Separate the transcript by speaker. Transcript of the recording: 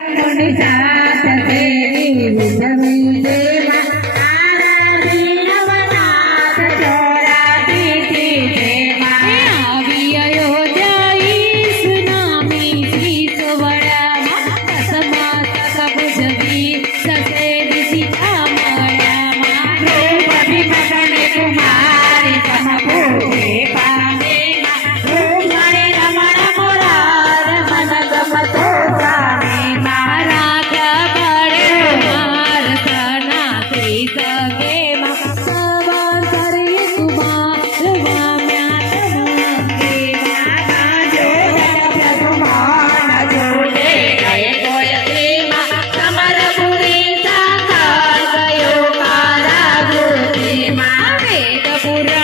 Speaker 1: Thank you.
Speaker 2: por